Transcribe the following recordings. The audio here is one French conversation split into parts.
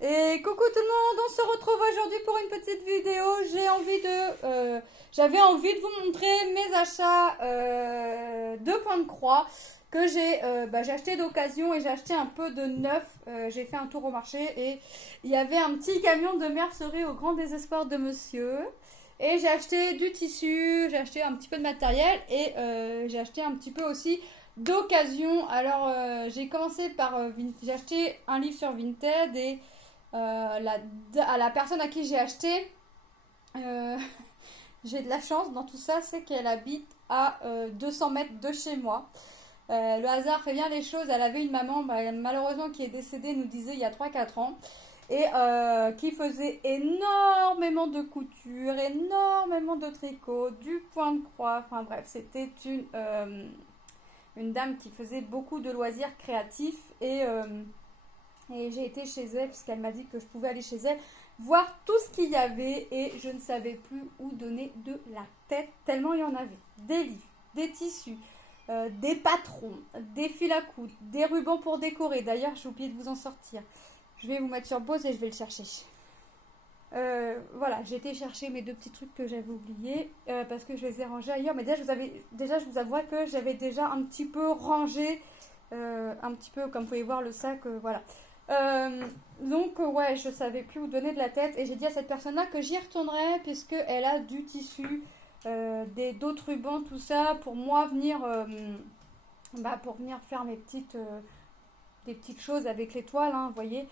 Et coucou tout le monde, on se retrouve aujourd'hui pour une petite vidéo. J'avais envie de vous montrer mes achats de Pointe de Croix que j'ai acheté d'occasion et j'ai acheté un peu de neuf. J'ai fait un tour au marché et il y avait un petit camion de mercerie au grand désespoir de monsieur. Et j'ai acheté du tissu, j'ai acheté un petit peu de matériel et j'ai acheté un petit peu aussi d'occasion. Alors j'ai commencé par j'ai acheté un livre sur Vinted et à la personne à qui j'ai acheté, euh, j'ai de la chance dans tout ça, c'est qu'elle habite à 200 mètres de chez moi. Le hasard fait bien les choses. Elle avait une maman, malheureusement, qui est décédée, nous disait il y a 3 4 ans, et qui faisait énormément de couture, énormément de tricot, du point de croix. Enfin bref, c'était une dame qui faisait beaucoup de loisirs créatifs et j'ai été chez elle puisqu'elle m'a dit que je pouvais aller chez elle voir tout ce qu'il y avait et je ne savais plus où donner de la tête tellement il y en avait. Des livres, des tissus, des patrons, des fils à coudre, des rubans pour décorer. D'ailleurs, j'ai oublié de vous en sortir. Je vais vous mettre sur pause et je vais le chercher. Voilà, j'ai été chercher mes deux petits trucs que j'avais oubliés parce que je les ai rangés ailleurs. Mais déjà, je vous avoue que j'avais déjà un petit peu rangé, un petit peu comme vous pouvez voir le sac, voilà. Donc ouais, je savais plus où donner de la tête et j'ai dit à cette personne-là que j'y retournerais puisque elle a du tissu, d'autres rubans, tout ça pour moi venir, pour venir faire des petites choses avec les toiles, hein, vous voyez.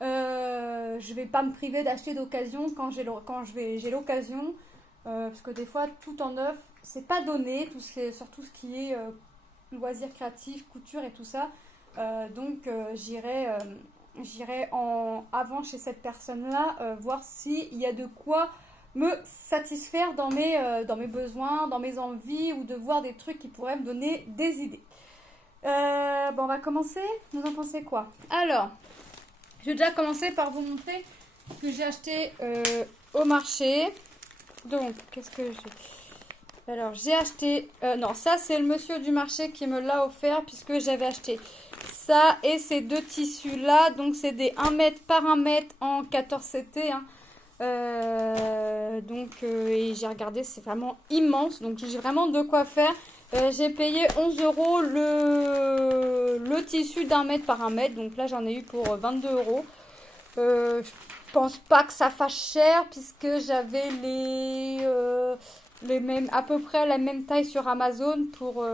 Je vais pas me priver d'acheter d'occasion j'ai l'occasion, parce que des fois tout en neuf c'est pas donné, surtout ce qui est loisirs créatifs, couture et tout ça. J'irai en avant chez cette personne-là, voir s'il y a de quoi me satisfaire dans mes besoins, dans mes envies, ou de voir des trucs qui pourraient me donner des idées. On va commencer. Vous en pensez quoi? Alors, je vais déjà commencer par vous montrer ce que j'ai acheté au marché. Donc, qu'est-ce que j'ai? Alors, j'ai acheté... non, ça, c'est le monsieur du marché qui me l'a offert puisque j'avais acheté ça et ces deux tissus-là. Donc, c'est des 1 mètre par 1 mètre en 14 CT. Hein. Et j'ai regardé, c'est vraiment immense. Donc, j'ai vraiment de quoi faire. J'ai payé 11 euros le tissu d'1 mètre par 1 mètre. Donc là, j'en ai eu pour 22 euros. Je pense pas que ça fasse cher puisque j'avais les mêmes, à peu près la même taille sur Amazon pour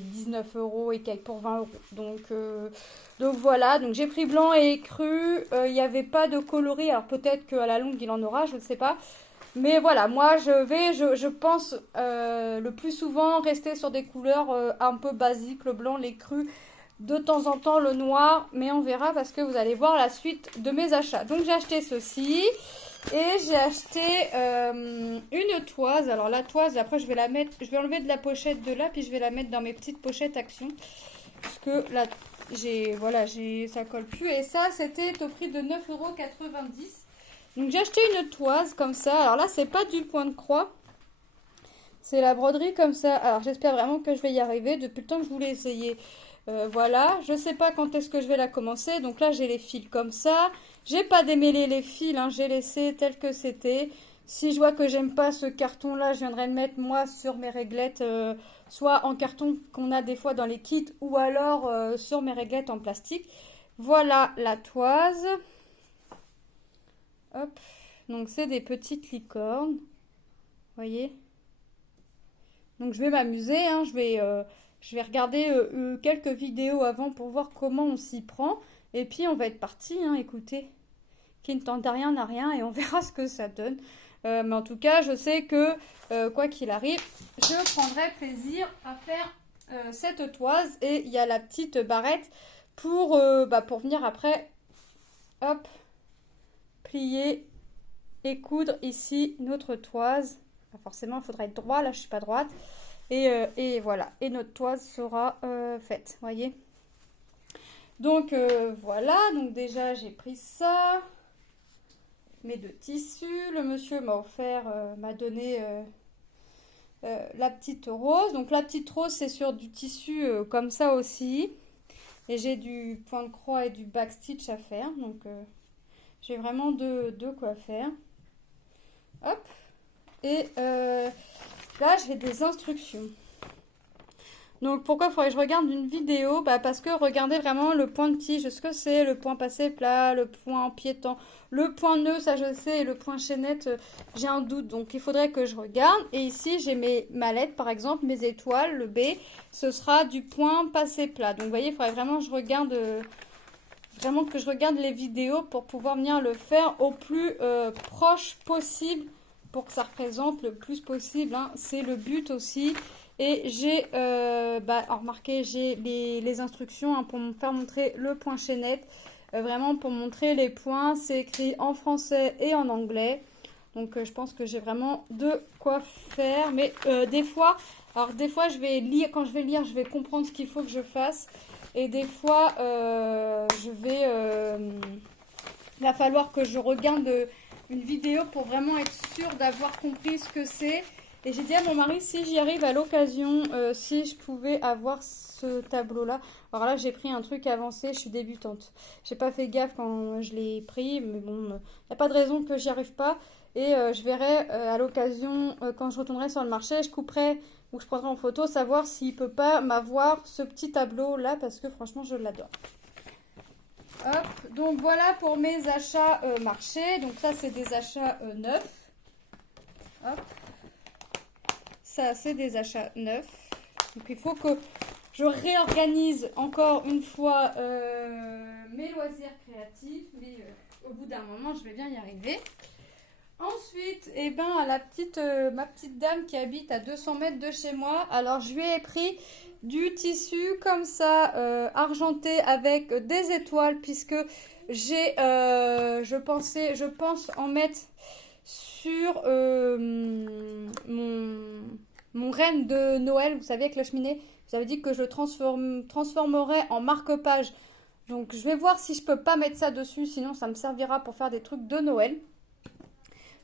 19 euros et quelques pour 20 euros. Donc voilà, donc j'ai pris blanc et cru. Il n'y avait pas de coloris, alors peut-être qu'à la longue il en aura, je ne sais pas. Mais voilà, moi je pense le plus souvent rester sur des couleurs un peu basiques, le blanc, les crus, de temps en temps le noir, mais on verra parce que vous allez voir la suite de mes achats. Donc j'ai acheté ceci et j'ai acheté une toise. Alors la toise, après je vais enlever de la pochette de là, puis je vais la mettre dans mes petites pochettes Action. Parce que là, ça colle plus. Et ça, c'était au prix de 9,90 €. Donc j'ai acheté une toise comme ça. Alors là, c'est pas du point de croix. C'est la broderie comme ça. Alors j'espère vraiment que je vais y arriver. Depuis le temps que je voulais essayer. Voilà, je sais pas quand est-ce que je vais la commencer. Donc là, j'ai les fils comme ça. J'ai pas démêlé les fils, hein, j'ai laissé tel que c'était. Si je vois que j'aime pas ce carton-là, je viendrai le mettre moi sur mes réglettes, soit en carton qu'on a des fois dans les kits, ou alors sur mes réglettes en plastique. Voilà la toise. Hop. Donc c'est des petites licornes. Vous voyez? Donc je vais m'amuser, hein, je vais regarder quelques vidéos avant pour voir comment on s'y prend. Et puis on va être parti, hein, écoutez. Qui ne tente rien n'a rien et on verra ce que ça donne. Mais en tout cas, je sais que quoi qu'il arrive, je prendrai plaisir à faire cette toise. Et il y a la petite barrette pour venir après, hop, plier et coudre ici notre toise. Forcément, il faudra être droit. Là, je suis pas droite. Et voilà. Et notre toise sera faite. Voyez. Donc voilà. Donc déjà, j'ai pris ça. Mes deux tissus. Le monsieur m'a donné la petite rose. Donc la petite rose, c'est sur du tissu comme ça aussi. Et j'ai du point de croix et du backstitch à faire. Donc J'ai vraiment de quoi faire. Hop. Et là, j'ai des instructions. Donc, pourquoi il faudrait que je regarde une vidéo? Bah, parce que regardez vraiment le point de tige, ce que c'est, le point passé plat, le point piétant, le point nœud, ça je sais, et le point chaînette, j'ai un doute. Donc, il faudrait que je regarde. Et ici, j'ai mes mallettes, par exemple, mes étoiles, le B, ce sera du point passé plat. Donc, vous voyez, il faudrait vraiment que je regarde... Vraiment que je regarde les vidéos pour pouvoir venir le faire au plus proche possible pour que ça représente le plus possible. Hein. C'est le but aussi. Et j'ai, remarquez, j'ai les instructions hein, pour me faire montrer le point chaînette. Vraiment pour montrer les points. C'est écrit en français et en anglais. Donc je pense que j'ai vraiment de quoi faire. Mais des fois, je vais lire. Quand je vais lire, je vais comprendre ce qu'il faut que je fasse. Et des fois, il va falloir que je regarde une vidéo pour vraiment être sûre d'avoir compris ce que c'est. Et j'ai dit à mon mari, si j'y arrive à l'occasion, si je pouvais avoir ce tableau-là. Alors là, j'ai pris un truc avancé, je suis débutante. J'ai pas fait gaffe quand je l'ai pris, mais bon, il n'y a pas de raison que j'y arrive pas. Et je verrai à l'occasion, quand je retournerai sur le marché, je couperai ou je prendrai en photo, savoir s'il peut pas m'avoir ce petit tableau-là, parce que franchement, je l'adore. Hop, donc voilà pour mes achats marché. Donc ça, c'est des achats neufs. Hop. Ça, c'est des achats neufs. Donc il faut que je réorganise encore une fois mes loisirs créatifs. Mais au bout d'un moment, je vais bien y arriver. Ensuite, eh ben, ma petite dame qui habite à 200 mètres de chez moi. Alors, je lui ai pris du tissu comme ça, argenté avec des étoiles, puisque je pense en mettre sur mon renne de Noël, vous savez, avec la cheminée. Vous avez dit que je le transformerais en marque-page. Donc, je vais voir si je peux pas mettre ça dessus, sinon ça me servira pour faire des trucs de Noël.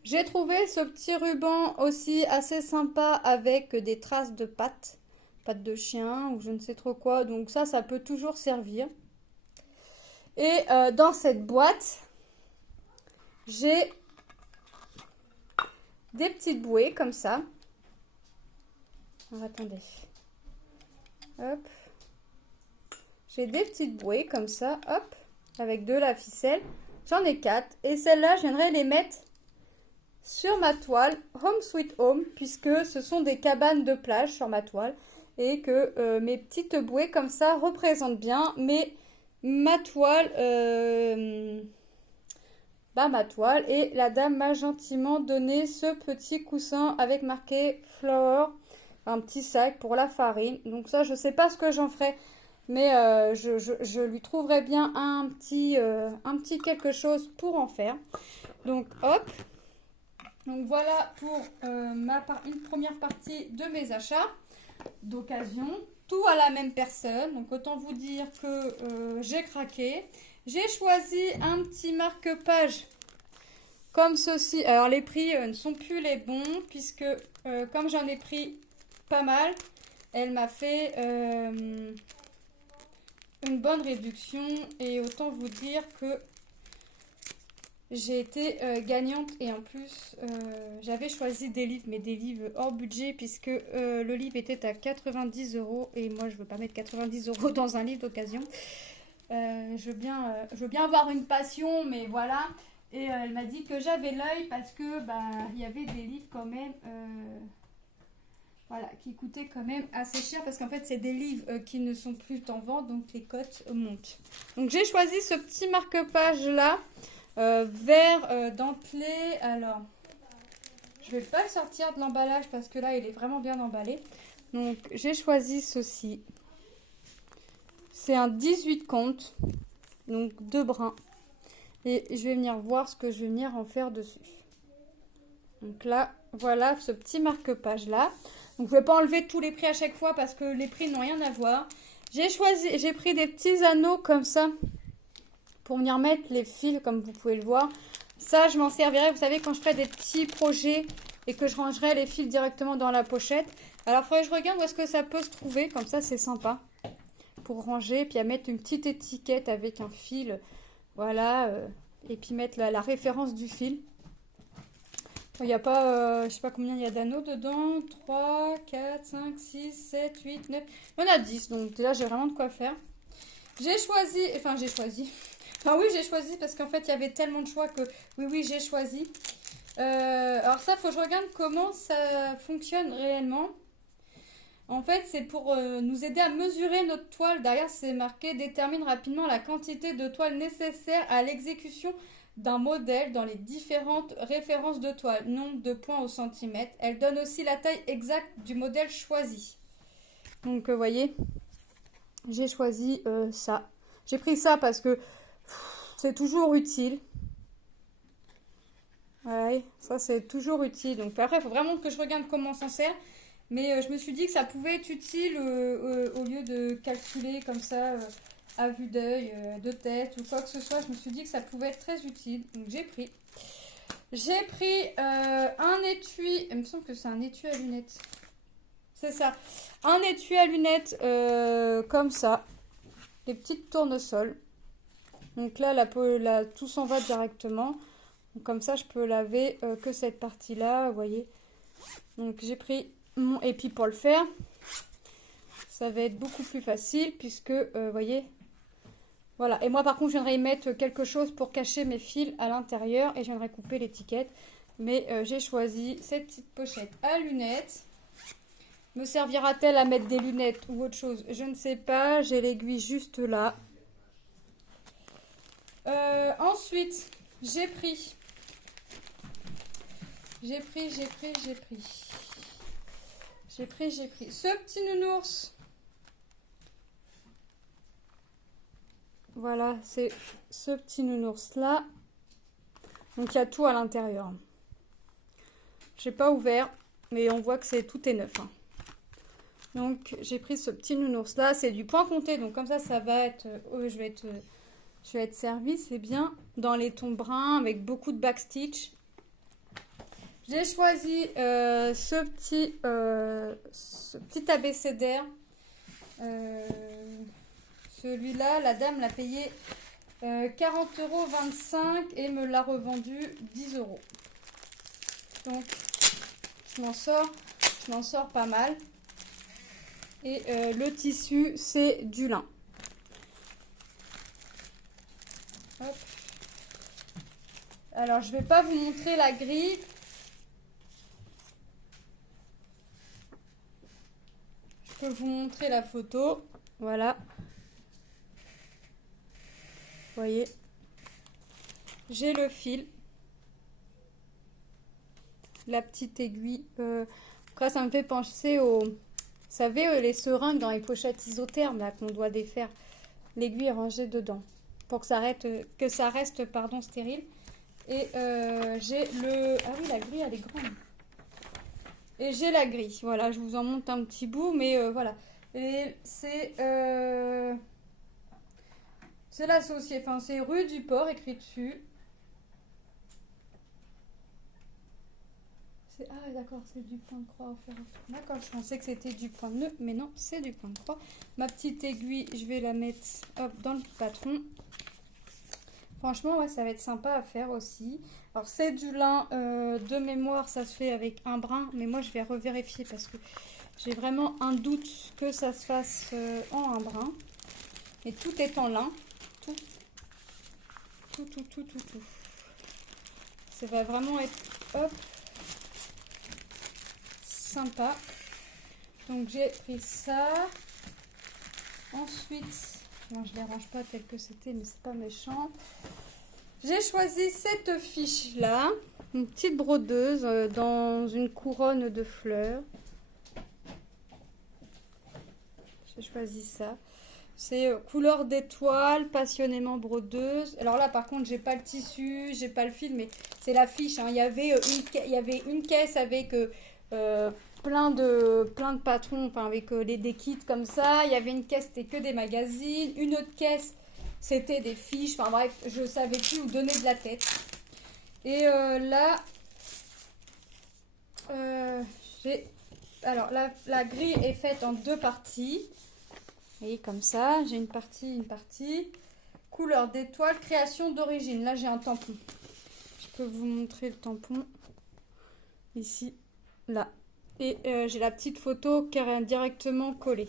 J'ai trouvé ce petit ruban aussi assez sympa avec des traces de pattes de chien ou je ne sais trop quoi. Donc ça peut toujours servir. Et dans cette boîte, j'ai des petites bouées comme ça. Alors, attendez. Hop. J'ai des petites bouées comme ça, hop, avec de la ficelle. J'en ai 4. Et celles-là, je viendrai les mettre sur ma toile Home Sweet Home, puisque ce sont des cabanes de plage sur ma toile et que mes petites bouées comme ça représentent bien ma toile et la dame m'a gentiment donné ce petit coussin avec marqué Flower, un petit sac pour la farine. Donc ça, je sais pas ce que j'en ferai, mais je lui trouverai bien un petit quelque chose pour en faire. Donc hop. Donc voilà pour une première partie de mes achats d'occasion. Tout à la même personne. Donc autant vous dire que j'ai craqué. J'ai choisi un petit marque-page comme ceci. Alors les prix ne sont plus les bons puisque comme j'en ai pris pas mal, elle m'a fait une bonne réduction. Et autant vous dire que j'ai été gagnante et en plus j'avais choisi des livres, mais des livres hors budget puisque le livre était à 90 € et moi je veux pas mettre 90 € dans un livre d'occasion. Je veux bien avoir une passion, mais voilà. Et elle m'a dit que j'avais l'œil parce que il y avait des livres quand même qui coûtaient quand même assez cher parce qu'en fait c'est des livres qui ne sont plus en vente, donc les cotes montent. Donc j'ai choisi ce petit marque-page là. Vert dentelé. Alors, je vais pas le sortir de l'emballage parce que là, il est vraiment bien emballé. Donc, j'ai choisi ceci. C'est un 18 comptes. Donc, 2 brins. Et je vais venir voir ce que je vais venir en faire dessus. Donc là, voilà ce petit marque-page là. Donc, je ne vais pas enlever tous les prix à chaque fois parce que les prix n'ont rien à voir. J'ai pris des petits anneaux comme ça. Pour venir mettre les fils, comme vous pouvez le voir. Ça, je m'en servirai, vous savez, quand je ferai des petits projets et que je rangerai les fils directement dans la pochette. Alors, il faudrait que je regarde où est-ce que ça peut se trouver. Comme ça, c'est sympa. Pour ranger, puis à mettre une petite étiquette avec un fil. Voilà. et puis mettre la référence du fil. Il n'y a pas, je sais pas combien il y a d'anneaux dedans. 3, 4, 5, 6, 7, 8, 9. On a 10, donc là j'ai vraiment de quoi faire. J'ai choisi, enfin oui j'ai choisi parce qu'en fait il y avait tellement de choix que oui j'ai choisi. Alors ça, faut que je regarde comment ça fonctionne réellement. En fait, c'est pour nous aider à mesurer notre toile. Derrière, c'est marqué détermine rapidement la quantité de toile nécessaire à l'exécution d'un modèle dans les différentes références de toile, nombre de points au centimètre. Elle donne aussi la taille exacte du modèle choisi. Donc, vous voyez, j'ai choisi ça. J'ai pris ça parce que c'est toujours utile. Ouais, ça c'est toujours utile. Donc après, il faut vraiment que je regarde comment on s'en sert. Mais je me suis dit que ça pouvait être utile au lieu de calculer comme ça à vue d'œil, de tête ou quoi que ce soit. Je me suis dit que ça pouvait être très utile. Donc j'ai pris. J'ai pris un étui. Il me semble que c'est un étui à lunettes. C'est ça. Un étui à lunettes comme ça. Des petites tournesols. Donc là, tout s'en va directement. Donc comme ça, je peux laver que cette partie-là, vous voyez. Donc j'ai pris mon épi pour le faire. Ça va être beaucoup plus facile puisque, vous voyez, voilà. Et moi, par contre, je viendrai y mettre quelque chose pour cacher mes fils à l'intérieur et je viendrai couper l'étiquette. Mais j'ai choisi cette petite pochette à lunettes. Me servira-t-elle à mettre des lunettes ou autre chose? Je ne sais pas. J'ai l'aiguille juste là. Ensuite, j'ai pris ce petit nounours. Voilà, c'est ce petit nounours là. Donc il y a tout à l'intérieur. J'ai pas ouvert, mais on voit que tout est neuf. Hein. Donc j'ai pris ce petit nounours là. C'est du point compté, donc comme ça va être. Je vais être servie, c'est bien. Dans les tons bruns avec beaucoup de backstitch. J'ai choisi ce petit abécédaire. Celui-là, la dame l'a payé 40,25 € et me l'a revendu 10 €. Donc, je m'en sors pas mal. Et le tissu, c'est du lin. Hop. Alors, je vais pas vous montrer la grille. Je peux vous montrer la photo. Voilà. Vous voyez. J'ai le fil. La petite aiguille. Après, ça me fait penser aux... Vous savez, les seringues dans les pochettes isothermes là qu'on doit défaire. L'aiguille est rangée dedans. Pour que ça reste stérile. Et j'ai le... Ah oui, la grille, elle est grande. Et j'ai la grille. Voilà, je vous en montre un petit bout, mais voilà. Et c'est l'associé, enfin c'est rue du Port écrit dessus. Ah d'accord, c'est du point de croix. D'accord, je pensais que c'était du point de nœud, mais non, c'est du point de croix. Ma petite aiguille, je vais la mettre dans le patron. Franchement, ouais, ça va être sympa à faire aussi. Alors c'est du lin de mémoire, ça se fait avec un brin, mais moi je vais revérifier parce que j'ai vraiment un doute que ça se fasse en un brin. Et tout est en lin. Tout. Ça va vraiment être sympa. Donc j'ai pris ça. Ensuite, non, je les range pas tel que c'était, mais c'est pas méchant. J'ai choisi cette fiche là, une petite brodeuse dans une couronne de fleurs. J'ai choisi ça. C'est couleur d'étoile, passionnément brodeuse. Alors là, par contre, j'ai pas le tissu, j'ai pas le fil, mais c'est la fiche. Hein. Il y avait une caisse avec plein de patrons, enfin avec des kits comme ça. Il y avait une caisse, c'était que des magazines. Une autre caisse, c'était des fiches. Enfin bref, je savais plus où donner de la tête. Et là, alors la grille est faite en deux parties. Vous voyez, comme ça, j'ai une partie couleur d'étoile, création d'origine. Là, j'ai un tampon. Je peux vous montrer le tampon. Ici, là. Et j'ai la petite photo qui est directement collée.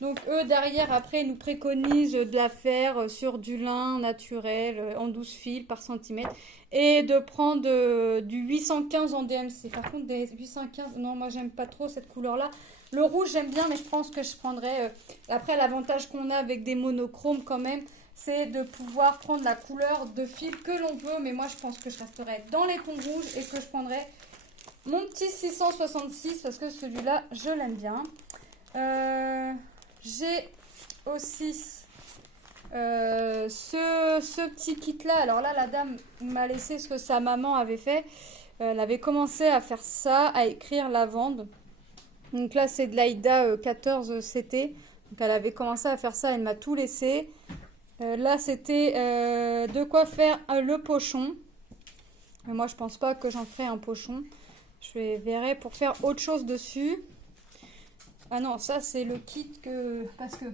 Donc eux, derrière, après, ils nous préconisent de la faire sur du lin naturel, en 12 fils par centimètre. Et de prendre du 815 en DMC. Par contre, des 815, non, moi, j'aime pas trop cette couleur-là. Le rouge, j'aime bien, mais je pense que je prendrais... Après, l'avantage qu'on a avec des monochromes, quand même, c'est de pouvoir prendre la couleur de fil que l'on veut. Mais moi, je pense que je resterai dans les tons rouges et que je prendrai mon petit 666 parce que celui-là, je l'aime bien. J'ai aussi ce petit kit-là. Alors là, la dame m'a laissé ce que sa maman avait fait. Elle avait commencé à faire ça, à écrire lavande. Donc là, c'est de l'Aïda 14 CT. Donc elle avait commencé à faire ça, elle m'a tout laissé. Là, c'était de quoi faire le pochon. Mais moi, je pense pas que j'en ferai un pochon. Je verrai pour faire autre chose dessus. Ah non, ça, c'est le kit que... Parce que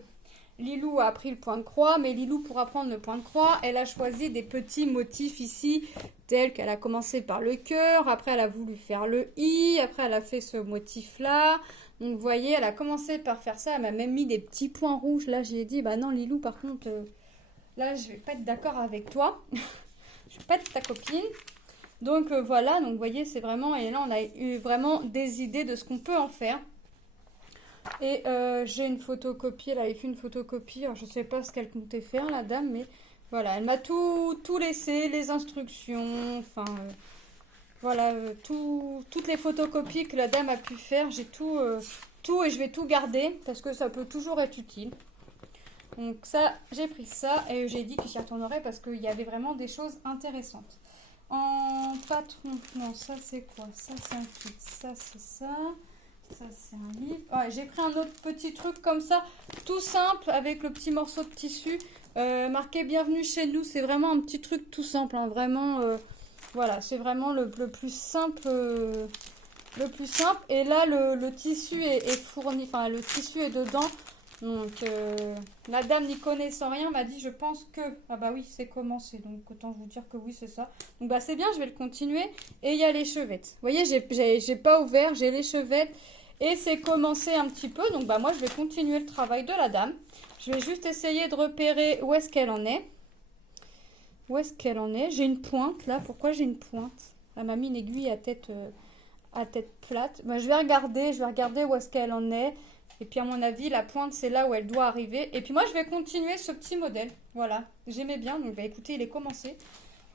Lilou a pris le point de croix, mais Lilou, pour apprendre le point de croix, elle a choisi des petits motifs ici, tels qu'elle a commencé par le cœur, après elle a voulu faire le i, après elle a fait ce motif-là. Donc vous voyez, elle a commencé par faire ça, elle m'a même mis des petits points rouges. Là, j'ai dit, bah non Lilou, par contre, là, je vais pas être d'accord avec toi. Je vais pas être ta copine. Donc voilà, donc vous voyez, c'est vraiment... Et là, on a eu vraiment des idées de ce qu'on peut en faire. Et j'ai une photocopie, elle avait fait une photocopie, alors je ne sais pas ce qu'elle comptait faire la dame, mais voilà, elle m'a tout laissé, les instructions, enfin voilà, toutes les photocopies que la dame a pu faire, j'ai tout et je vais tout garder parce que ça peut toujours être utile. Donc ça, j'ai pris ça et j'ai dit que j'y retournerai parce qu'il y avait vraiment des choses intéressantes. En patron, non, ça c'est quoi? Ça c'est un kit, ça c'est ça. Ça c'est un livre. Ouais, j'ai pris un autre petit truc comme ça, tout simple, avec le petit morceau de tissu marqué bienvenue chez nous. C'est vraiment un petit truc tout simple, hein, vraiment. Voilà, c'est vraiment le plus simple. Le plus simple. Et là, le tissu est fourni, enfin le tissu est dedans. Donc la dame n'y connaissant rien m'a dit je pense que... Ah bah oui, c'est commencé, donc autant vous dire que oui c'est ça. Donc bah c'est bien, je vais le continuer. Et il y a l'échevette. Vous voyez, j'ai pas ouvert, j'ai l'échevette. Et c'est commencé un petit peu, donc bah moi je vais continuer le travail de la dame. Je vais juste essayer de repérer où est-ce qu'elle en est. Où est-ce qu'elle en est? J'ai une pointe là, pourquoi j'ai une pointe? Elle m'a mis une aiguille à tête plate. Bah, je vais regarder où est-ce qu'elle en est. Et puis à mon avis, la pointe c'est là où elle doit arriver. Et puis moi je vais continuer ce petit modèle. Voilà, j'aimais bien, donc bah, écoutez, il est commencé.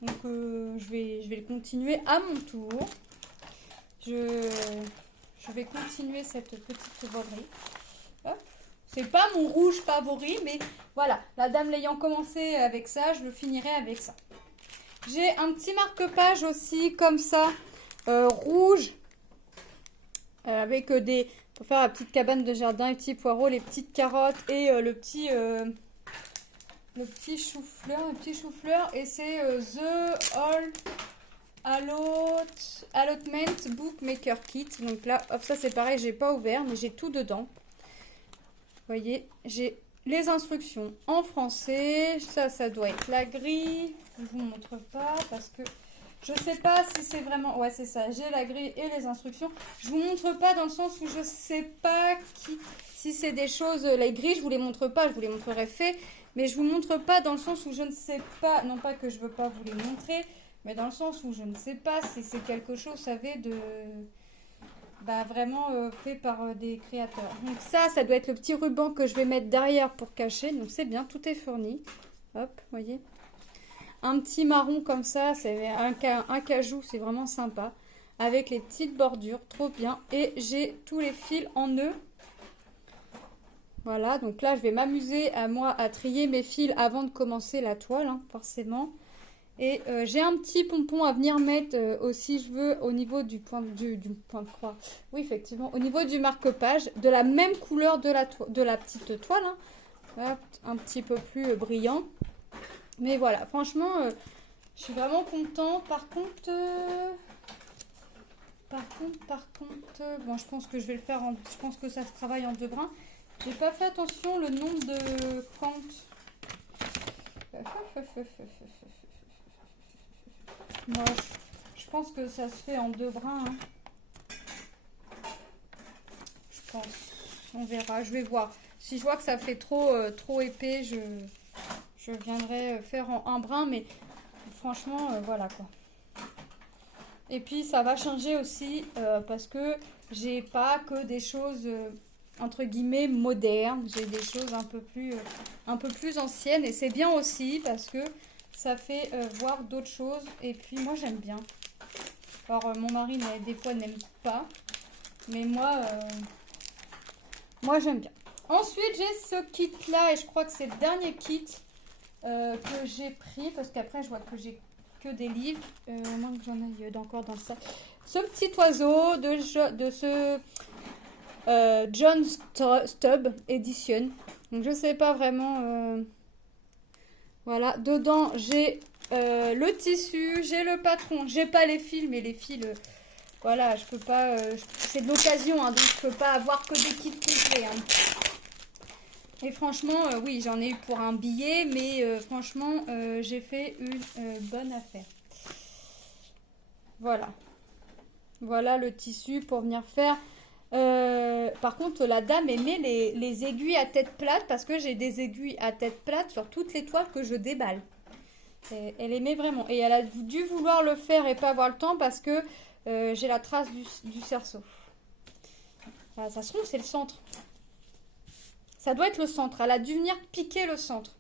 Donc je vais le continuer à mon tour. Je vais continuer cette petite broderie. Hop. C'est pas mon rouge favori, mais voilà. La dame l'ayant commencé avec ça, je le finirai avec ça. J'ai un petit marque-page aussi, comme ça, rouge. Avec des... Pour faire la petite cabane de jardin, les petits poireaux, les petites carottes et le petit chou-fleur. Et c'est The All Allotment Bookmaker Kit. Donc là, hop, ça c'est pareil, j'ai pas ouvert, mais j'ai tout dedans. Vous voyez, j'ai les instructions en français. Ça doit être la grille. Je vous montre pas parce que je sais pas si c'est vraiment... Ouais, c'est ça. J'ai la grille et les instructions. Je vous montre pas dans le sens où je sais pas si c'est des choses... Les grilles, je vous les montre pas. Je vous les montrerai fait. Mais je vous montre pas dans le sens où je ne sais pas... Non pas que je veux pas vous les montrer. Mais dans le sens où je ne sais pas si c'est quelque chose, vous savez, de... Bah, vraiment fait par des créateurs. Donc ça doit être le petit ruban que je vais mettre derrière pour cacher. Donc c'est bien, tout est fourni. Hop, voyez. Un petit marron comme ça, c'est un cajou, c'est vraiment sympa. Avec les petites bordures, trop bien. Et j'ai tous les fils en nœud. Voilà, donc là je vais m'amuser à trier mes fils avant de commencer la toile, hein, forcément. Et j'ai un petit pompon à venir mettre aussi, je veux, au niveau du point de croix. Oui, effectivement, au niveau du marque-page, de la même couleur de la petite toile. Hein. Hop, un petit peu plus brillant. Mais voilà, franchement, je suis vraiment contente. Par contre, bon, je pense que je vais le faire, je pense que ça se travaille en 2 brins. J'ai pas fait attention le nombre de comptes. Moi, je pense que ça se fait en 2 brins. Hein. Je pense. On verra. Je vais voir. Si je vois que ça fait trop épais, je viendrai faire en 1 brin. Mais franchement, voilà quoi. Et puis ça va changer aussi parce que j'ai pas que des choses entre guillemets modernes. J'ai des choses un peu plus anciennes. Et c'est bien aussi parce que ça fait voir d'autres choses. Et puis moi j'aime bien. Alors mon mari des fois n'aime pas. Mais moi j'aime bien. Ensuite j'ai ce kit là. Et je crois que c'est le dernier kit que j'ai pris. Parce qu'après je vois que j'ai que des livres. Au moins que j'en ai encore dans ça. Ce petit oiseau de ce John Stubb Edition. Donc je sais pas vraiment... Voilà, dedans j'ai le tissu, j'ai le patron, j'ai pas les fils, mais les fils, voilà, je peux pas, c'est de l'occasion, hein, donc je peux pas avoir que des kits complets. Hein. Et franchement, oui, j'en ai eu pour un billet, mais franchement, j'ai fait une bonne affaire. Voilà. Voilà le tissu pour venir faire. Par contre, la dame aimait les aiguilles à tête plate parce que j'ai des aiguilles à tête plate sur toutes les toiles que je déballe. Et elle aimait vraiment. Et elle a dû vouloir le faire et pas avoir le temps parce que j'ai la trace du cerceau. Ah, ça se trouve, c'est le centre. Ça doit être le centre. Elle a dû venir piquer le centre.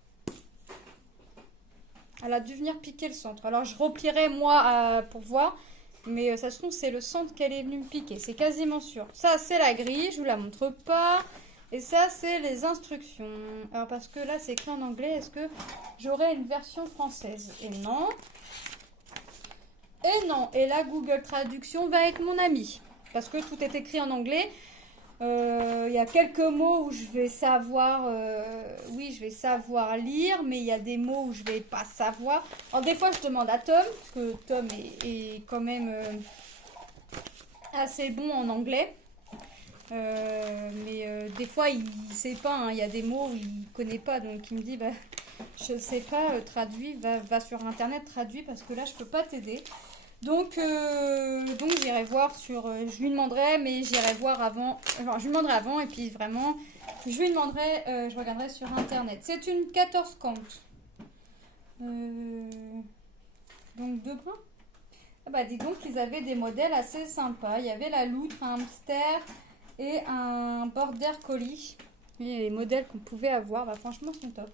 Elle a dû venir piquer le centre. Alors, je replierai moi pour voir. Mais ça se trouve, c'est le centre qu'elle est venue me piquer. C'est quasiment sûr. Ça, c'est la grille. Je vous la montre pas. Et ça, c'est les instructions. Alors, parce que là, c'est écrit en anglais. Est-ce que j'aurai une version française? Et non. Et non. Et la Google Traduction va être mon amie. Parce que tout est écrit en anglais. Il y a quelques mots où je vais savoir, oui, je vais savoir lire, mais il y a des mots où je vais pas savoir. Alors des fois, je demande à Tom, parce que Tom est quand même assez bon en anglais. Mais des fois, il sait pas, hein, il y a des mots où il connaît pas, donc il me dit, bah, je sais pas, traduis, va sur internet, traduis, parce que là, je peux pas t'aider. Donc j'irai voir sur... je lui demanderai, mais j'irai voir avant... Enfin, je lui demanderai avant, et puis vraiment, je lui demanderai... je regarderai sur Internet. C'est une 14 count. Donc, 2 brins. Ah bah, dis donc, ils avaient des modèles assez sympas. Il y avait la loutre, un hamster et un border collie. Et les modèles qu'on pouvait avoir, bah, franchement, sont top.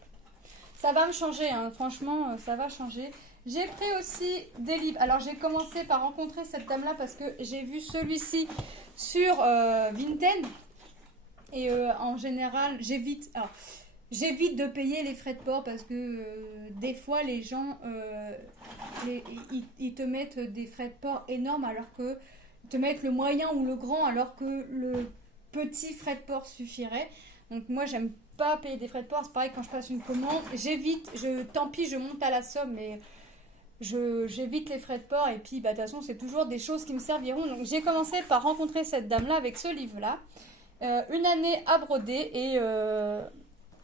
Ça va me changer, hein. Franchement, ça va changer. J'ai pris aussi des livres. Alors, j'ai commencé par rencontrer cette dame-là parce que j'ai vu celui-ci sur Vinted. Et en général, j'évite de payer les frais de port parce que des fois, les gens, ils te mettent des frais de port énormes alors que ils te mettent le moyen ou le grand alors que le petit frais de port suffirait. Donc, moi, j'aime pas payer des frais de port. C'est pareil quand je passe une commande. J'évite, tant pis, je monte à la somme, mais... j'évite les frais de port et puis bah, de toute façon c'est toujours des choses qui me serviront. Donc j'ai commencé par rencontrer cette dame là avec ce livre là, une année à broder et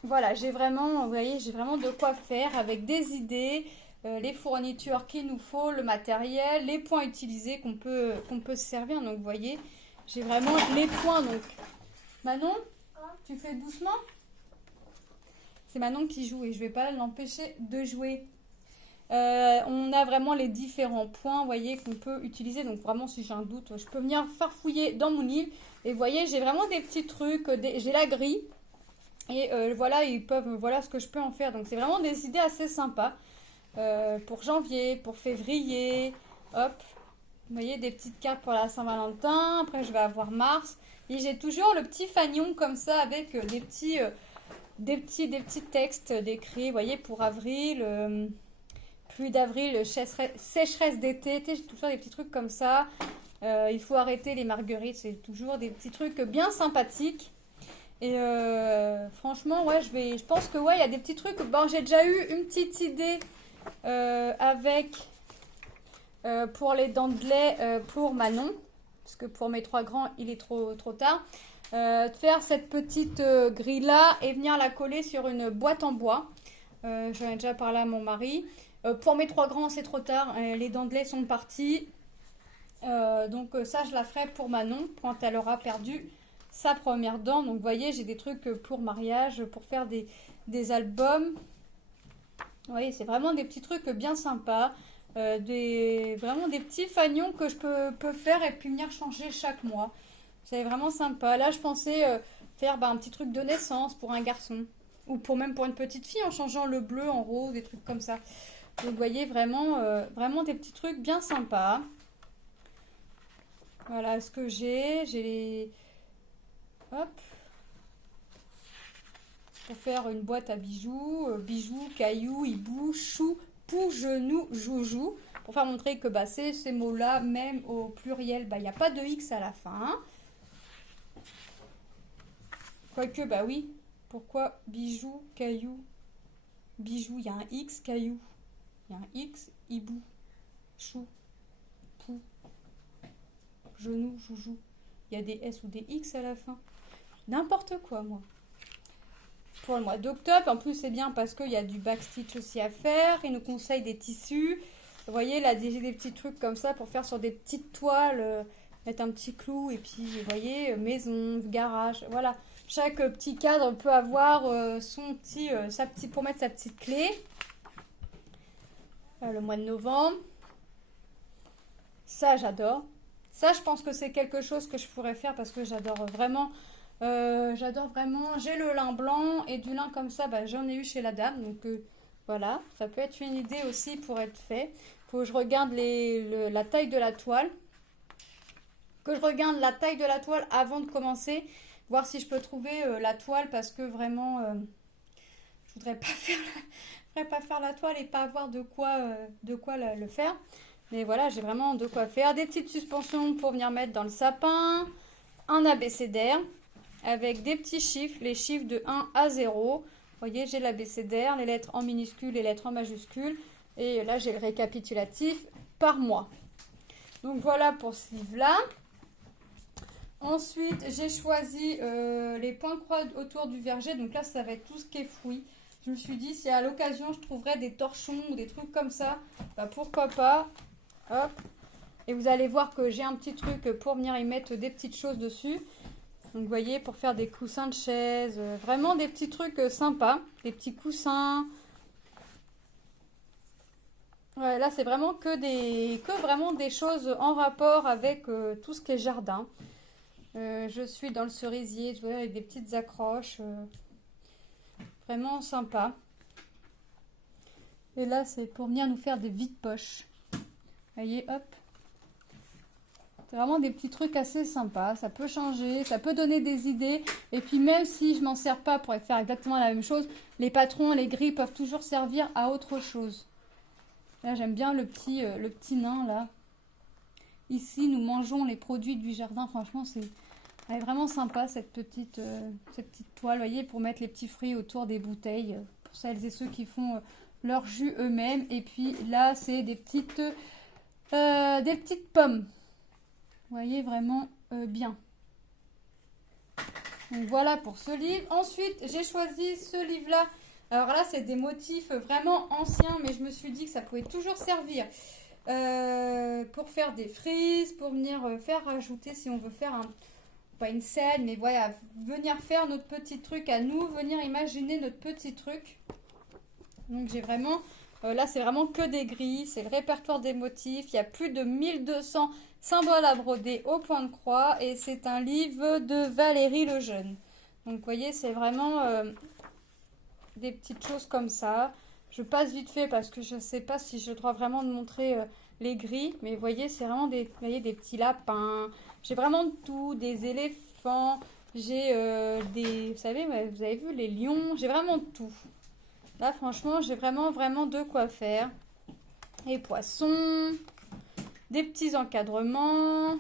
voilà, j'ai vraiment, vous voyez, j'ai vraiment de quoi faire avec des idées, les fournitures qu'il nous faut, le matériel, les points utilisés qu'on peut se servir. Donc vous voyez, j'ai vraiment les points. Donc Manon, tu fais doucement. C'est Manon qui joue et je vais pas l'empêcher de jouer. On a vraiment les différents points, vous voyez, qu'on peut utiliser. Donc vraiment, si j'ai un doute, je peux venir farfouiller dans mon livre. Et vous voyez, j'ai vraiment des petits trucs. J'ai la grille. Et voilà, voilà ce que je peux en faire. Donc c'est vraiment des idées assez sympas. Pour janvier, pour février. Hop. Vous voyez, des petites cartes pour la Saint-Valentin. Après, je vais avoir mars. Et j'ai toujours le petit fanion comme ça avec des petits textes décrits. Vous voyez, pour avril... pluie d'avril, sécheresse d'été, j'ai toujours des petits trucs comme ça. Il faut arrêter les marguerites, c'est toujours des petits trucs bien sympathiques. Et franchement, ouais, je pense que ouais, il y a des petits trucs. Bon, j'ai déjà eu une petite idée avec pour les dents de lait pour Manon, parce que pour mes 3 grands, il est trop tard. De faire cette petite grille là et venir la coller sur une boîte en bois. J'en ai déjà parlé à mon mari. Pour mes 3 grands, c'est trop tard. Les dents de lait sont parties. Donc ça, je la ferai pour Manon quand elle aura perdu sa première dent. Donc vous voyez, j'ai des trucs pour mariage, pour faire des albums. Vous voyez, c'est vraiment des petits trucs bien sympas. Vraiment des petits fagnons que je peux faire et puis venir changer chaque mois. C'est vraiment sympa. Là, je pensais faire un petit truc de naissance pour un garçon. Ou même pour une petite fille en changeant le bleu en rose, des trucs comme ça. Donc vous voyez, vraiment des petits trucs bien sympas. Voilà ce que j'ai. J'ai les... Hop. Pour faire une boîte à bijoux. Bijoux, cailloux, hibou, chou, pou, genou, joujou. Pour faire montrer que ces mots-là, même au pluriel, il n'y a pas de X à la fin. Quoique, oui. Pourquoi bijoux, cailloux, bijoux, il y a un X, caillou. Il y a un X, hibou, chou, pou, genou, joujou. Il y a des S ou des X à la fin. N'importe quoi, moi. Pour le mois d'octobre, en plus, c'est bien parce qu'il y a du backstitch aussi à faire. Il nous conseille des tissus. Vous voyez, là, j'ai des petits trucs comme ça pour faire sur des petites toiles. Mettre un petit clou et puis, vous voyez, maison, garage, voilà. Chaque petit cadre peut avoir pour mettre sa petite clé. Le mois de novembre. Ça, j'adore. Ça, je pense que c'est quelque chose que je pourrais faire parce que j'adore vraiment. J'ai le lin blanc et du lin comme ça, j'en ai eu chez la dame. Donc voilà, ça peut être une idée aussi pour être fait. Faut que je regarde la taille de la toile. Que je regarde la taille de la toile avant de commencer. Voir si je peux trouver la toile parce que vraiment je voudrais pas faire la toile et pas avoir de quoi le faire. Mais voilà, j'ai vraiment de quoi faire. Des petites suspensions pour venir mettre dans le sapin. Un abécédaire avec des petits chiffres, les chiffres de 1 à 0. Vous voyez, j'ai l'abécédaire, les lettres en minuscules, les lettres en majuscules. Et là, j'ai le récapitulatif par mois. Donc voilà pour ce livre-là. Ensuite, j'ai choisi les points de croix autour du verger. Donc là, ça va être tout ce qui est fruits. Je me suis dit, si à l'occasion, je trouverais des torchons ou des trucs comme ça, pourquoi pas. Hop. Et vous allez voir que j'ai un petit truc pour venir y mettre des petites choses dessus. Donc, vous voyez, pour faire des coussins de chaise. Vraiment des petits trucs sympas. Des petits coussins. Ouais, là, c'est vraiment vraiment des choses en rapport avec tout ce qui est jardin. Je suis dans le cerisier, tu vois, avec des petites accroches. Vraiment sympa. Et là, c'est pour venir nous faire des vides-poches. Vous voyez, hop. C'est vraiment des petits trucs assez sympas. Ça peut changer, ça peut donner des idées. Et puis même si je m'en sers pas pour faire exactement la même chose, les patrons, les grilles peuvent toujours servir à autre chose. Là, j'aime bien le petit nain, là. Ici, nous mangeons les produits du jardin. Franchement, elle est vraiment sympa, cette petite toile, vous voyez, pour mettre les petits fruits autour des bouteilles. Pour celles et ceux qui font leur jus eux-mêmes. Et puis là, c'est des petites pommes. Vous voyez, vraiment bien. Donc voilà pour ce livre. Ensuite, j'ai choisi ce livre-là. Alors là, c'est des motifs vraiment anciens, mais je me suis dit que ça pouvait toujours servir pour faire des frises, pour venir faire rajouter, si on veut faire pas une scène, mais voilà, venir faire notre petit truc à nous, venir imaginer notre petit truc. Donc j'ai vraiment, là c'est vraiment que des grilles, c'est le répertoire des motifs, il y a plus de 1200 symboles à broder au point de croix et c'est un livre de Valérie Lejeune. Donc vous voyez, c'est vraiment des petites choses comme ça. Je passe vite fait parce que je ne sais pas si je dois vraiment montrer les grilles, mais vous voyez, c'est vraiment des petits lapins. J'ai vraiment tout, des éléphants, j'ai vous avez vu les lions, j'ai vraiment tout. Là, franchement, j'ai vraiment de quoi faire. Les poissons, des petits encadrements.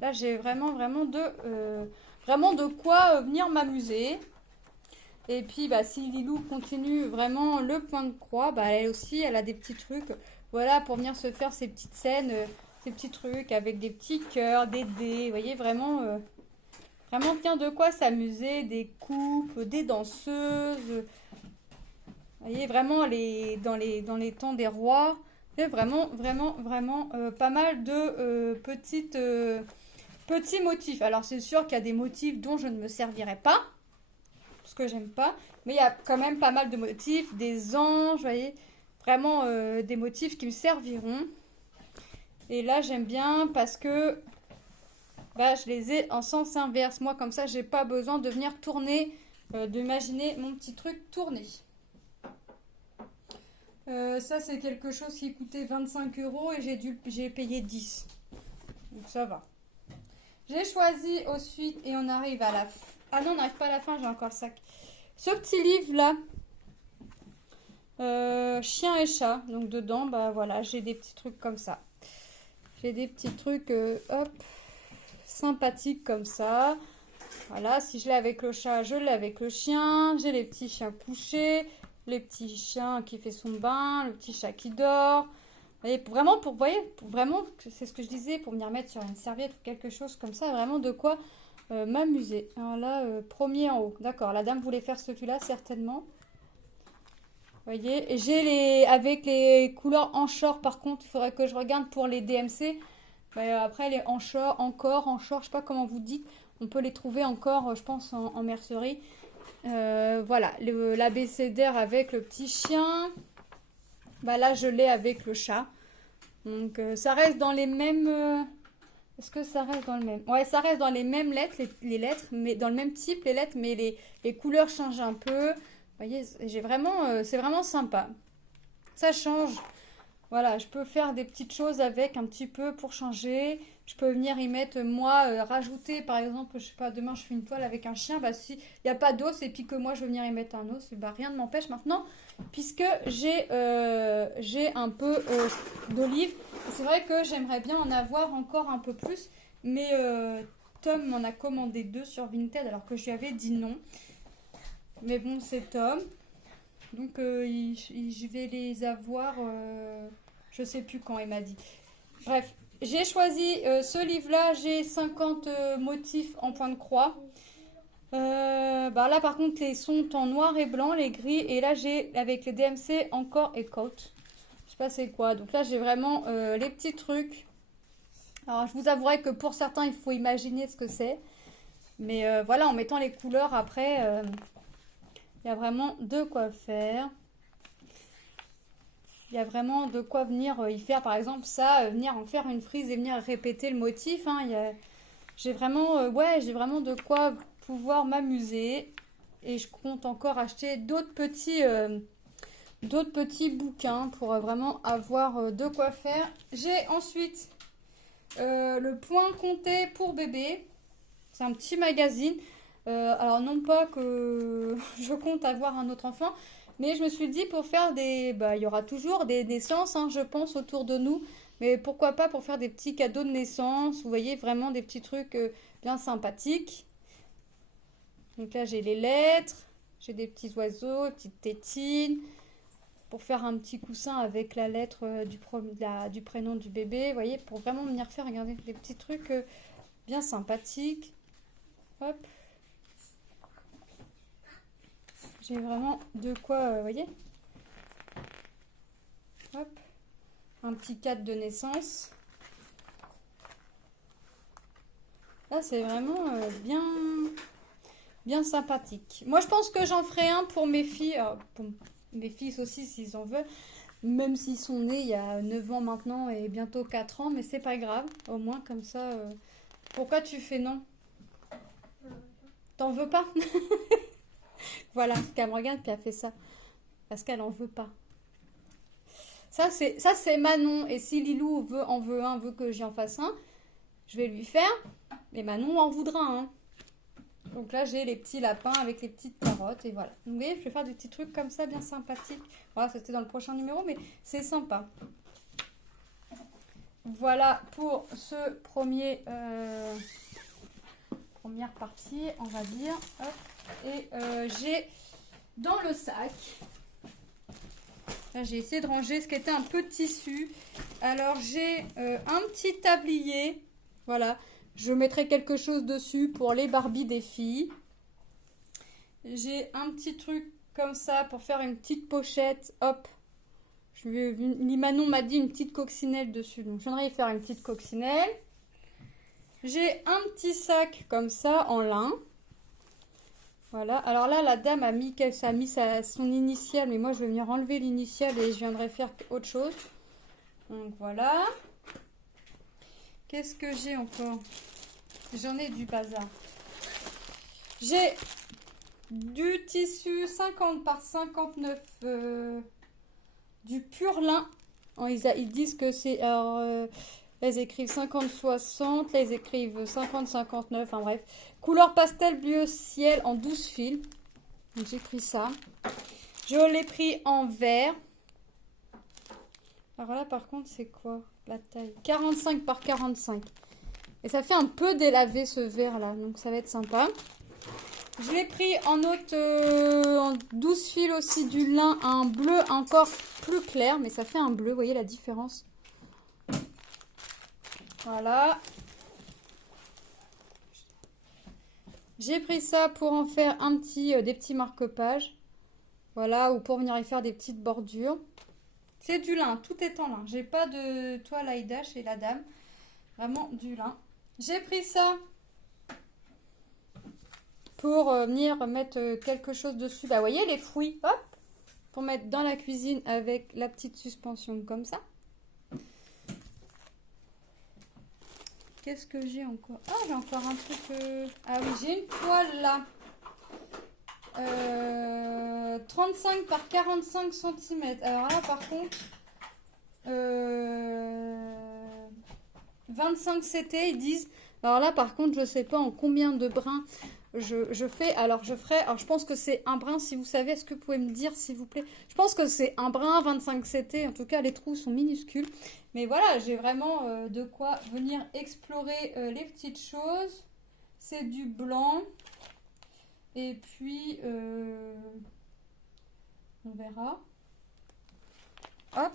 Là, j'ai vraiment de quoi venir m'amuser. Et puis, si Lilou continue vraiment le point de croix, elle aussi, elle a des petits trucs, voilà, pour venir se faire ces petites scènes, ces petits trucs avec des petits cœurs, des dés. Vous voyez, vraiment bien de quoi s'amuser, des coupes, des danseuses. Vous voyez, vraiment, dans les temps des rois, c'est vraiment, vraiment, vraiment pas mal de petits motifs. Alors, c'est sûr qu'il y a des motifs dont je ne me servirai pas, parce que j'aime pas, mais il y a quand même pas mal de motifs, des anges, vous voyez, vraiment des motifs qui me serviront. Et là, j'aime bien parce que bah, je les ai en sens inverse. Moi, comme ça, j'ai pas besoin de venir tourner, d'imaginer mon petit truc tourner. Ça, c'est quelque chose qui coûtait 25 € et j'ai payé 10. Donc, ça va. J'ai choisi ensuite, et on arrive à la fin. Ah non, on n'arrive pas à la fin, j'ai encore le sac. Ce petit livre-là, chien et chat. Donc, dedans, bah voilà, j'ai des petits trucs comme ça. J'ai des petits trucs, hop, sympathiques comme ça. Voilà, si je l'ai avec le chat, je l'ai avec le chien. J'ai les petits chiens couchés, les petits chiens qui fait son bain, le petit chat qui dort. Et vraiment, vraiment, c'est ce que je disais, pour venir mettre sur une serviette ou quelque chose comme ça, vraiment de quoi m'amuser. Alors là, premier en haut. D'accord, la dame voulait faire celui-là, certainement. Vous voyez, et j'ai avec les couleurs Anchor, par contre, il faudrait que je regarde pour les DMC. Après, les Anchor, je sais pas comment vous dites. On peut les trouver encore, je pense, en mercerie. Voilà, l'abécédaire avec le petit chien. Bah là, je l'ai avec le chat. Donc, ça reste dans les mêmes... Est-ce que ça reste dans le même? Ouais, ça reste dans les mêmes lettres, les lettres, mais dans le même type, les lettres, mais les couleurs changent un peu. Vous voyez, c'est vraiment sympa. Ça change. Voilà, je peux faire des petites choses avec un petit peu pour changer. Je peux venir y mettre, moi, rajouter, par exemple, je sais pas, demain je fais une toile avec un chien. Bah, si il n'y a pas d'os et puis que moi je veux venir y mettre un os, bah, rien ne m'empêche maintenant, puisque j'ai un peu d'olive. C'est vrai que j'aimerais bien en avoir encore un peu plus, mais Tom m'en a commandé 2 sur Vinted alors que je lui avais dit non. Mais bon, c'est Tom. Donc, je vais les avoir, je sais plus quand il m'a dit. Bref, j'ai choisi ce livre-là. J'ai 50 motifs en point de croix. Bah là, par contre, les sont en noir et blanc, les gris. Et là, j'ai avec les DMC encore et côte. Je sais pas c'est quoi. Donc là, j'ai vraiment les petits trucs. Alors, je vous avouerai que pour certains, il faut imaginer ce que c'est. Mais voilà, en mettant les couleurs après... il y a vraiment de quoi faire. Il y a vraiment de quoi venir y faire, par exemple, ça, venir en faire une frise et venir répéter le motif. Hein. J'ai vraiment, j'ai vraiment de quoi pouvoir m'amuser. Et je compte encore acheter d'autres petits bouquins pour vraiment avoir de quoi faire. J'ai ensuite le point compté pour bébé. C'est un petit magazine. Alors non pas que je compte avoir un autre enfant, mais je me suis dit pour faire il y aura toujours des naissances, hein, je pense, autour de nous, mais pourquoi pas pour faire des petits cadeaux de naissance, vous voyez, vraiment des petits trucs bien sympathiques. Donc là j'ai les lettres, j'ai des petits oiseaux, des petites tétines, pour faire un petit coussin avec la lettre du prénom du bébé, vous voyez, pour vraiment venir faire, regardez, des petits trucs bien sympathiques. Hop. J'ai vraiment de quoi, vous voyez. Hop. Un petit cadre de naissance. Là, c'est vraiment bien sympathique. Moi, je pense que j'en ferai un pour mes filles. Alors, pour mes fils aussi, s'ils en veulent. Même s'ils sont nés il y a 9 ans maintenant et bientôt 4 ans. Mais c'est pas grave. Au moins, comme ça... Pourquoi tu fais non? T'en veux pas? Voilà, qu'elle me regarde puis elle fait ça. Parce qu'elle en veut pas. Ça, c'est Manon. Et si Lilou en veut un, veut que j'en fasse un, je vais lui faire. Mais Manon en voudra un. Donc là, j'ai les petits lapins avec les petites carottes. Et voilà. Donc, vous voyez, je vais faire des petits trucs comme ça, bien sympathiques. Voilà, c'était dans le prochain numéro, mais c'est sympa. Voilà pour ce première partie, on va dire. Hop. Et j'ai dans le sac, là j'ai essayé de ranger ce qui était un peu de tissu. Alors j'ai un petit tablier, voilà, je mettrai quelque chose dessus pour les Barbies des filles. J'ai un petit truc comme ça pour faire une petite pochette. Hop, Manon m'a dit une petite coccinelle dessus, donc j'aimerais y faire une petite coccinelle. J'ai un petit sac comme ça en lin. Voilà, alors là la dame a mis, son initiale, mais moi je vais venir enlever l'initiale et je viendrai faire autre chose. Donc voilà. Qu'est-ce que j'ai encore? J'en ai du bazar. J'ai du tissu 50 par 59, du pur lin. Ils disent que c'est... Alors, là, ils écrivent 50-60, là, ils écrivent 50-59, enfin bref. Couleur pastel bleu ciel en 12 fils. Donc, j'ai pris ça. Je l'ai pris en vert. Alors là, par contre, c'est quoi la taille? 45 par 45. Et ça fait un peu délavé ce vert là, donc ça va être sympa. Je l'ai pris en en 12 fils aussi du lin, un bleu encore plus clair, mais ça fait un bleu, vous voyez la différence. Voilà. J'ai pris ça pour en faire des petits marque-pages. Voilà, ou pour venir y faire des petites bordures. C'est du lin, tout est en lin. J'ai pas de toile Aïda chez la dame. Vraiment du lin. J'ai pris ça pour venir mettre quelque chose dessus. Bah, vous voyez les fruits, hop, pour mettre dans la cuisine avec la petite suspension comme ça. Qu'est-ce que j'ai encore? Ah, j'ai encore un truc. Ah oui, j'ai une toile là. 35 par 45 cm. Alors là, par contre, 25 CT, ils disent. Alors là, par contre, je sais pas en combien de brins je fais. Alors, je pense que c'est un brin. Si vous savez, est-ce que vous pouvez me dire, s'il vous plaît? Je pense que c'est un brin, 25 CT. En tout cas, les trous sont minuscules. Mais voilà, j'ai vraiment de quoi venir explorer les petites choses. C'est du blanc. Et puis, on verra. Hop.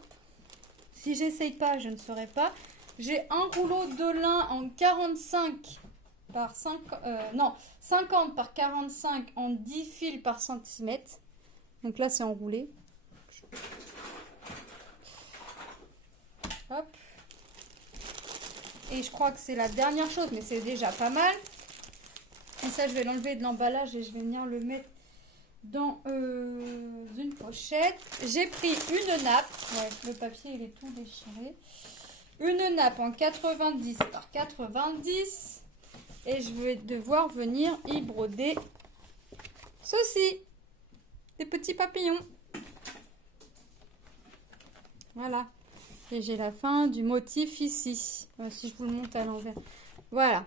Si j'essaye pas, je ne saurais pas. J'ai un rouleau de lin en 45 par 5, non, 50 par 45 en 10 fils par centimètre. Donc là, c'est enroulé. Hop. Et je crois que c'est la dernière chose, mais c'est déjà pas mal. Et ça, je vais l'enlever de l'emballage et je vais venir le mettre dans une pochette. J'ai pris une nappe. Ouais, le papier, il est tout déchiré. Une nappe en 90 par 90. Et je vais devoir venir y broder ceci. Des petits papillons. Voilà. Et j'ai la fin du motif ici. Si je vous le montre à l'envers. Voilà.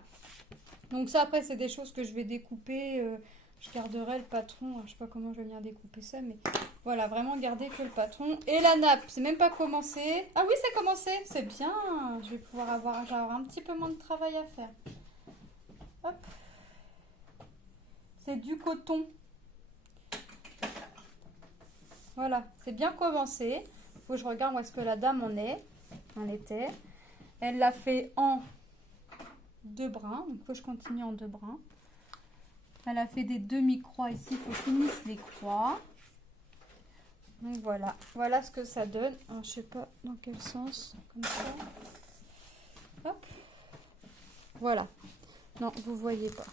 Donc ça, après, c'est des choses que je vais découper. Je garderai le patron. Je sais pas comment je vais venir découper ça, mais voilà, vraiment garder que le patron. Et la nappe, c'est même pas commencé. Ah oui, c'est commencé. C'est bien. Je vais pouvoir avoir un petit peu moins de travail à faire. Hop. C'est du coton. Voilà, c'est bien commencé. Faut que je regarde où est-ce que la dame en était. Elle l'a fait en 2 brins. Donc, il faut que je continue en 2 brins. Elle a fait des demi-croix ici. Il faut que je finisse les croix. Donc, voilà. Voilà ce que ça donne. Alors, je sais pas dans quel sens. Comme ça. Hop. Voilà. Non, vous voyez pas.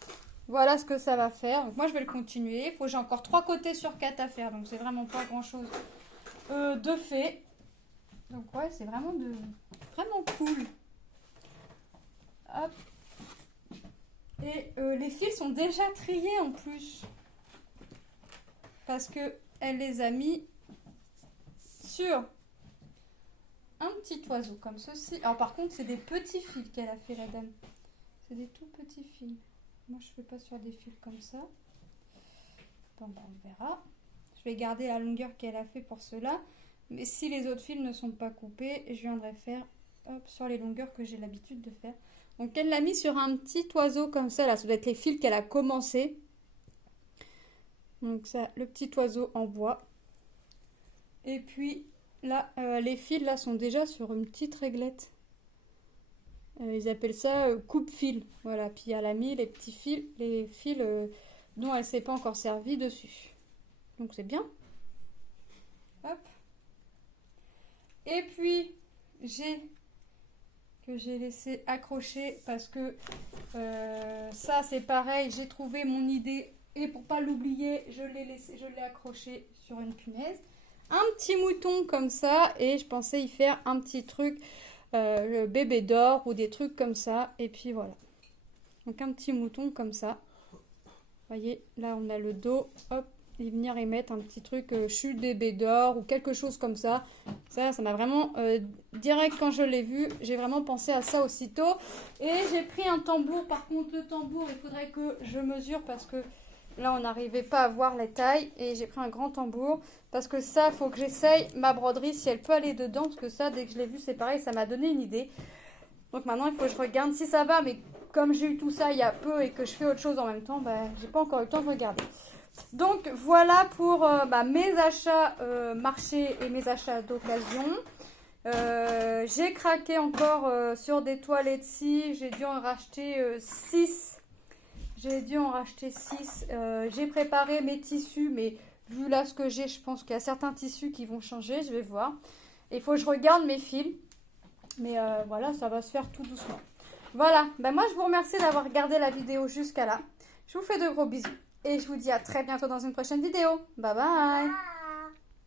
Voilà ce que ça va faire. Donc, moi, je vais le continuer. Il faut que j'ai encore 3 côtés sur 4 à faire. Donc, c'est vraiment pas grand-chose de fait. Donc, ouais, c'est vraiment cool. Hop. Et les fils sont déjà triés en plus. Parce que elle les a mis sur un petit oiseau comme ceci. Alors par contre, c'est des petits fils qu'elle a fait, la dame. C'est des tout petits fils. Moi, je fais pas sur des fils comme ça. Bon, on verra. Je vais garder la longueur qu'elle a fait pour cela. Mais si les autres fils ne sont pas coupés, je viendrai faire sur les longueurs que j'ai l'habitude de faire. Donc elle l'a mis sur un petit oiseau comme ça. Là, ça doit être les fils qu'elle a commencé. Donc ça, le petit oiseau en bois. Et puis là, les fils là sont déjà sur une petite réglette. Ils appellent ça coupe-fil. Voilà, puis elle a mis les petits fils, les fils dont elle ne s'est pas encore servie dessus. Donc c'est bien. Hop. Et puis j'ai laissé accrocher parce que ça c'est pareil, j'ai trouvé mon idée et pour pas l'oublier, je l'ai accroché sur une punaise. Un petit mouton comme ça et je pensais y faire un petit truc, le bébé d'or ou des trucs comme ça et puis voilà. Donc un petit mouton comme ça. Vous voyez, là on a le dos, hop. Et venir y mettre un petit truc chute bébé d'or ou quelque chose comme ça. Ça m'a vraiment direct quand je l'ai vu, j'ai vraiment pensé à ça aussitôt. Et j'ai pris un tambour. Par contre, le tambour, il faudrait que je mesure parce que là, on n'arrivait pas à voir les tailles. Et j'ai pris un grand tambour parce que ça, il faut que j'essaye ma broderie si elle peut aller dedans. Parce que ça, dès que je l'ai vu, c'est pareil, ça m'a donné une idée. Donc maintenant, il faut que je regarde si ça va. Mais comme j'ai eu tout ça il y a peu et que je fais autre chose en même temps, j'ai pas encore eu le temps de regarder. Donc voilà pour mes achats marché et mes achats d'occasion. J'ai craqué encore sur des toiles Etsy. J'ai dû en racheter 6. J'ai préparé mes tissus, mais vu là ce que j'ai, je pense qu'il y a certains tissus qui vont changer. Je vais voir. Il faut que je regarde mes fils. Mais voilà, ça va se faire tout doucement. Voilà, moi je vous remercie d'avoir regardé la vidéo jusqu'à là. Je vous fais de gros bisous. Et je vous dis à très bientôt dans une prochaine vidéo. Bye bye!